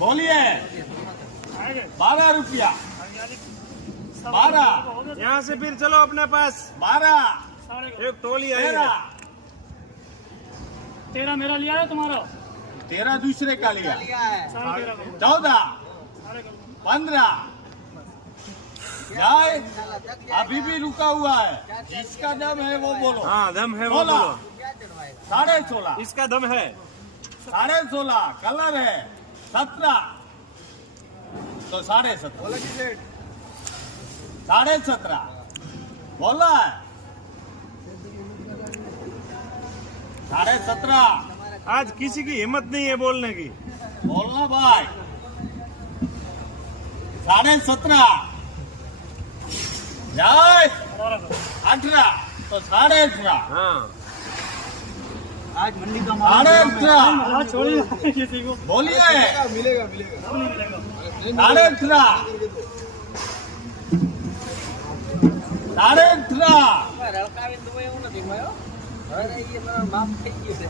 बोलिए 12 रुपया 12 यहाँ से फिर चलो अपने पास 12 एक टोली आई 13 13 मेरा लिया है तुम्हारा 13 दूसरे का लिया 13.5 14 15 जाए अभी भी रुका हुआ है जिसका दम है वो बोलो हाँ दम है वो 16 बोलो 16.5 इसका दम है 16.5 कलर है 17 तो 17.5 17.5 बोला है 17.5 आज किसी की हिम्मत नहीं है बोलने की बोलना भाई 17.5 जाए 18 तो 18.5 हाँ आज मंडी का 18.5 छोड़िए किसी को बोलिए मिलेगा 18.5 18.5 રળકાવીને તો એવું નથી મળ્યો હવે એ મારા માપ થઈ ગયું છે